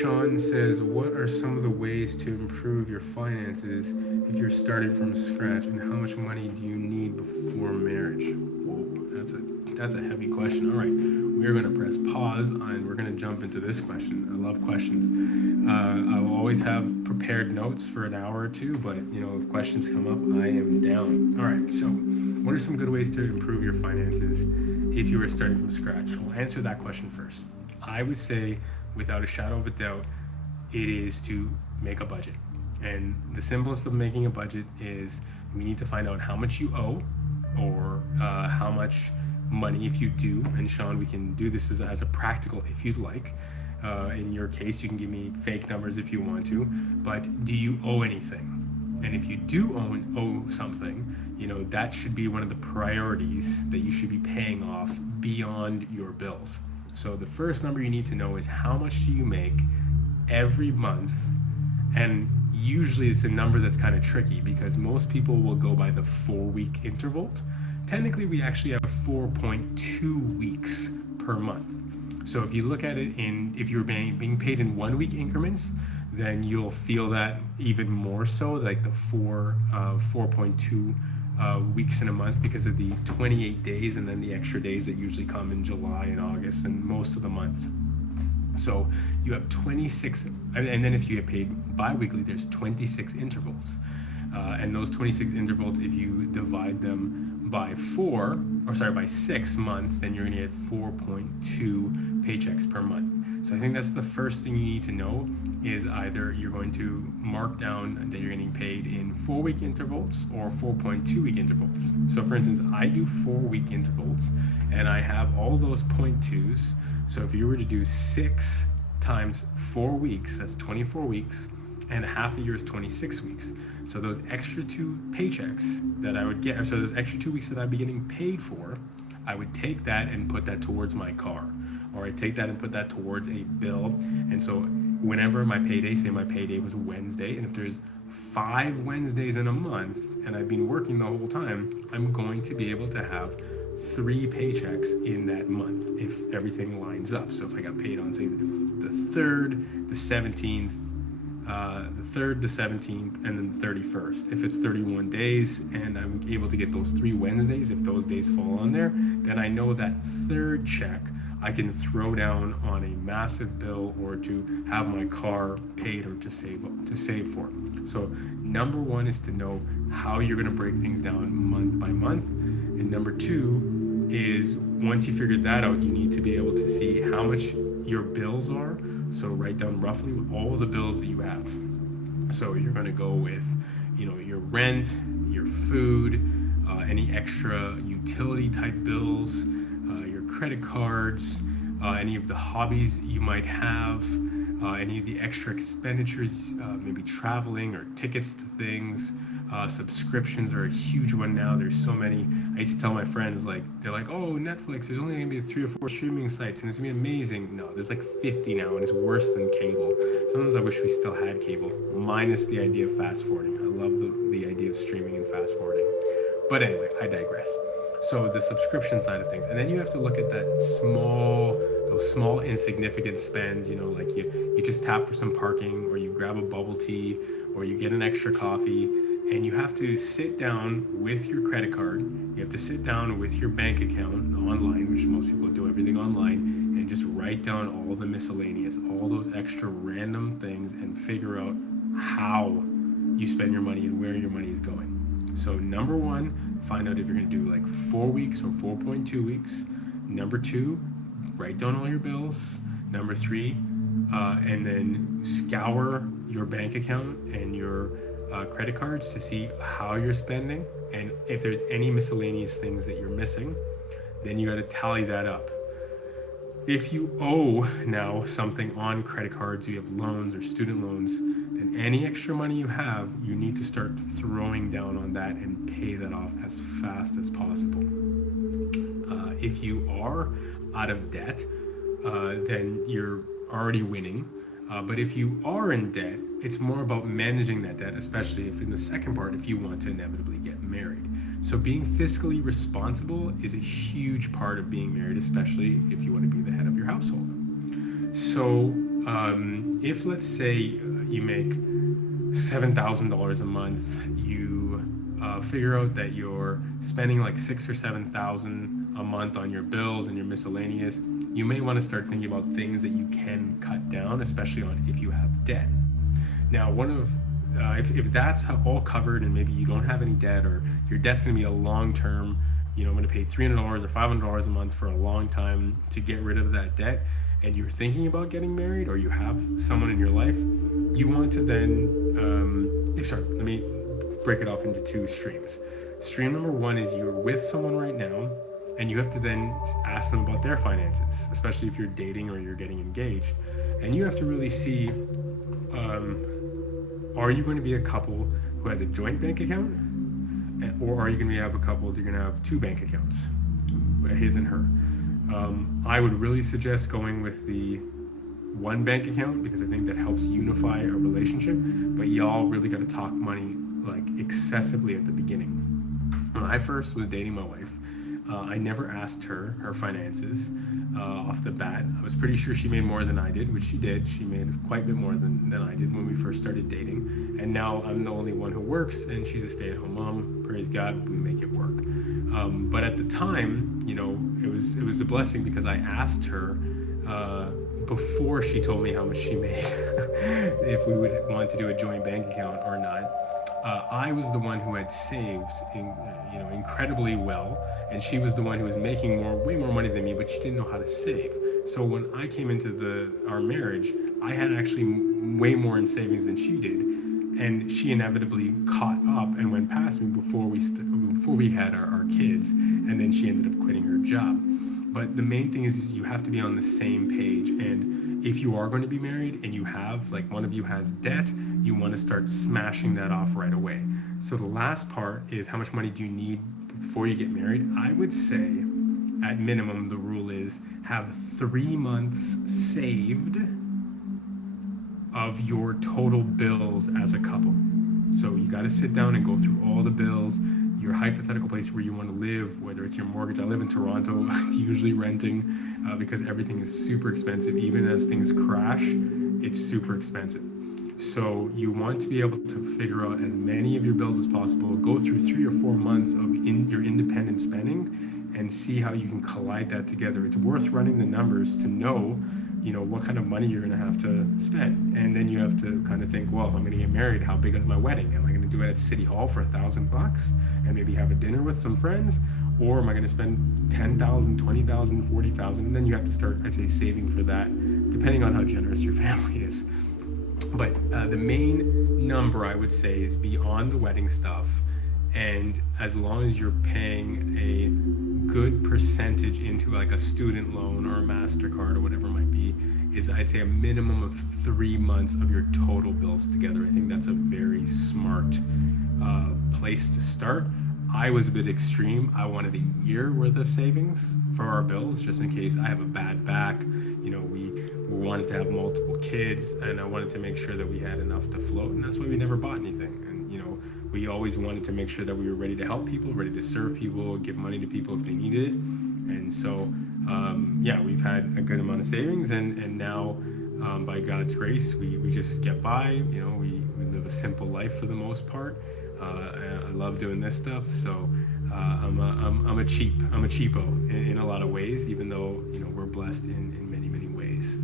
Sean says, what are some of the ways to improve your finances if you're starting from scratch, and how much money do you need before marriage? Whoa, that's a heavy question. All right, we're going to press pause and we're going to jump into this question. I love questions. I will always have prepared notes for an hour or two, but if questions come up, I am down. All right, so what are some good ways to improve your finances if you were starting from scratch? We'll answer that question first. I would say, without a shadow of a doubt, it is to make a budget. And the simplest of making a budget is we need to find out how much you owe, or how much money if you do. And Sean, we can do this as a practical if you'd like. In your case, you can give me fake numbers if you want to, but do you owe anything? And if you do owe something, that should be one of the priorities that you should be paying off beyond your bills. So the first number you need to know is how much do you make every month. And usually it's a number that's kind of tricky because most people will go by the 4-week interval. Technically, we actually have 4.2 weeks per month. So if you look at it if you're being paid in 1-week increments, then you'll feel that even more so, like the 4.2 weeks in a month, because of the 28 days and then the extra days that usually come in July and August and most of the months. So you have 26, and then if you get paid bi-weekly, there's 26 intervals. And those 26 intervals, if you divide them by by 6 months, then you're gonna get 4.2 paychecks per month. So I think that's the first thing you need to know, is either you're going to mark down that you're getting paid in 4-week intervals or 4.2-week intervals. So for instance, I do 4-week intervals and I have all those 0.2s. So if you were to do 6 times 4 weeks, that's 24 weeks, and half a year is 26 weeks. So those extra 2 paychecks that I would get, so those extra 2 weeks that I'd be getting paid for, I would take that and put that towards my car, or I take that and put that towards a bill. And so whenever my payday, say my payday was Wednesday, and if there's 5 Wednesdays in a month and I've been working the whole time, I'm going to be able to have 3 paychecks in that month if everything lines up. So if I got paid on, say, the 3rd, the 17th, the 17th, and then the 31st. If it's 31 days and I'm able to get those 3 Wednesdays, if those days fall on there, then I know that 3rd check I can throw down on a massive bill, or to have my car paid, or to save for. So number 1 is to know how you're going to break things down month by month. And number 2 is, once you figured that out, you need to be able to see how much your bills are. So write down roughly all of the bills that you have. So you're going to go with, your rent, your food, any extra utility type bills, your credit cards, any of the hobbies you might have, any of the extra expenditures, maybe traveling or tickets to things. Subscriptions are a huge one now. There's so many. I used to tell my friends, they're like, oh, Netflix, there's only gonna be 3 or 4 streaming sites and it's gonna be amazing. No, there's like 50 now, and it's worse than cable. Sometimes I wish we still had cable, minus the idea of fast forwarding. I love the idea of streaming and fast forwarding. But anyway, I digress. So the subscription side of things, and then you have to look at those small insignificant spends, like you just tap for some parking, or you grab a bubble tea, or you get an extra coffee. And you have to sit down with your credit card. You have to sit down with your bank account online, which most people do everything online, and just write down all the miscellaneous, all those extra random things, and figure out how you spend your money and where your money is going. So number 1, find out if you're going to do like 4 weeks or 4.2 weeks. Number 2, write down all your bills. Number 3, and then scour your bank account and your credit cards to see how you're spending, and if there's any miscellaneous things that you're missing, then you got to tally that up. If you owe now something on credit cards, you have loans or student loans, then any extra money you have, you need to start throwing down on that and pay that off as fast as possible. If you are out of debt, then you're already winning. But if you are in debt, it's more about managing that debt, especially if in the second part, if you want to inevitably get married. So being fiscally responsible is a huge part of being married, especially if you want to be the head of your household. So If let's say you make $7,000 a month, you figure out that you're spending like 6 or 7 thousand a month on your bills and your miscellaneous, you may want to start thinking about things that you can cut down, especially on if you have debt. Now, if that's all covered and maybe you don't have any debt, or your debt's going to be a long term, I'm going to pay $300 or $500 a month for a long time to get rid of that debt, and you're thinking about getting married, or you have someone in your life, you want to then, let me break it off into two streams. Stream number one is you're with someone right now, and you have to then ask them about their finances, especially if you're dating or you're getting engaged. And you have to really see, are you going to be a couple who has a joint bank account? Or are you going to have a couple that you're going to have two bank accounts, his and her? I would really suggest going with the one bank account, because I think that helps unify a relationship, but y'all really got to talk money like excessively at the beginning. When I first was dating my wife, I never asked her finances off the bat. I was pretty sure she made more than I did, which she did. She made quite a bit more than I did when we first started dating. And now I'm the only one who works, and she's a stay-at-home mom. Praise God, we make it work. But at the time, it was a blessing, because I asked her before she told me how much she made if we would want to do a joint bank account or not. I was the one who had saved incredibly well, and she was the one who was making way more money than me, but she didn't know how to save. So when I came into our marriage, I had actually way more in savings than she did, and she inevitably caught up and went past me before we had our kids, and then she ended up quitting her job. But the main thing is you have to be on the same page, and if you are going to be married and you have, like, one of you has debt, you want to start smashing that off right away. So the last part is, how much money do you need before you get married? I would say, at minimum, the rule is have 3 months saved of your total bills as a couple. So you got to sit down and go through all the bills, your hypothetical place where you want to live, whether it's your mortgage. I live in Toronto, it's usually renting, because everything is super expensive. Even as things crash, it's super expensive. So you want to be able to figure out as many of your bills as possible, go through 3 or 4 months of your independent spending, and see how you can collide that together. It's worth running the numbers to know, what kind of money you're going to have to spend. And then you have to kind of think, well, if I'm going to get married, how big is my wedding? Am I going to do it at City Hall for $1,000 and maybe have a dinner with some friends? Or am I going to spend $10,000, $20,000, $40,000? And then you have to start, I'd say, saving for that, depending on how generous your family is. But the main number, I would say, is beyond the wedding stuff. And as long as you're paying a good percentage into like a student loan or a MasterCard or whatever it might be, is, I'd say, a minimum of 3 months of your total bills together. I think that's a very smart place to start. I was a bit extreme. I wanted a year worth of savings for our bills, just in case I have a bad back. We wanted to have multiple kids, and I wanted to make sure that we had enough to float, and that's why we never bought anything. And we always wanted to make sure that we were ready to help people, ready to serve people, give money to people if they needed it. And so we've had a good amount of savings, and now by God's grace, we just get by. We live a simple life for the most part. I love doing this stuff, so I'm a cheapo in a lot of ways, even though we're blessed in many ways.